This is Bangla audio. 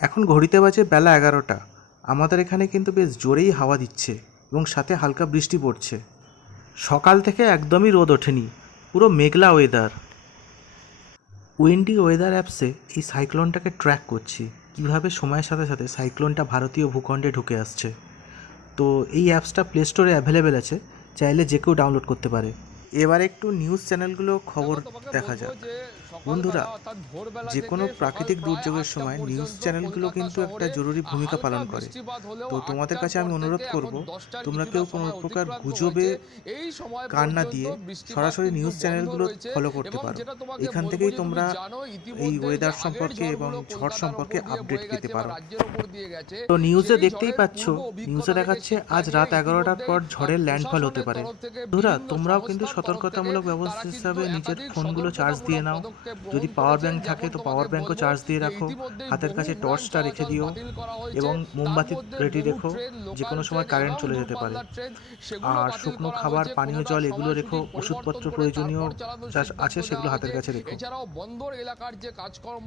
এখন ঘড়িতে বাজে বেলা 11টা। আমাদের এখানে কিন্তু বেশ জোরেই হাওয়া দিচ্ছে এবং সাথে হালকা বৃষ্টি পড়ছে। সকাল থেকে একদমই রোদ ওঠেনি, পুরো মেঘলা ওয়েদার। উইন্ডি ওয়েদার অ্যাপসে এই সাইক্লোনটাকে ট্র্যাক করছি, কীভাবে সময়ের সাথে সাথে সাইক্লোনটা ভারতীয় ভূখণ্ডে ঢুকে আসছে। তো এই অ্যাপসটা প্লে স্টোরে অ্যাভেলেবেল আছে, চাইলে যে কেউ ডাউনলোড করতে পারে। এবার একটু নিউজ চ্যানেলগুলো খবর দেখা যাক। বন্ধুরা, যে কোনো প্রাকৃতিক দুর্যোগের সময় নিউজ চ্যানেলগুলো কিন্তু একটা জরুরি ভূমিকা পালন করে। তো তোমাদের কাছে আমি অনুরোধ করব, তোমরা কেউ কোনো প্রকার গুজবে কান না দিয়ে সরাসরি নিউজ চ্যানেলগুলো ফলো করতে পারো। এখান থেকেই তোমরা এই ওয়েদার সম্পর্কে এবং ঝড় সম্পর্কে আপডেট পেতে পারো। তো নিউজে দেখতেই পাচ্ছ, নিউজে দেখাচ্ছে আজ রাত 11টার পর ঝড়ের ল্যান্ডফল হতে পারে। বন্ধুরা, তোমরাও কিন্তু সতর্কতামূলক ব্যবস্থা হিসাবে নিজের ফোনগুলো চার্জ দিয়ে নাও। যদি পাওয়ার ব্যাংক থাকে তো পাওয়ার ব্যাংকও চার্জ দিয়ে রাখো, হাতের কাছে টর্চটা রেখে দিও এবং মোমবাতি রেডি রেখো, যে কোনো সময় কারেন্ট চলে যেতে পারে। আর শুকনো খাবার, পানীয় জল এগুলো রেখো, ওষুধপত্র প্রয়োজনীয় যা আছে সেগুলো হাতের কাছে রেখো। এছাড়াও বন্দর এলাকার যে কাজকর্ম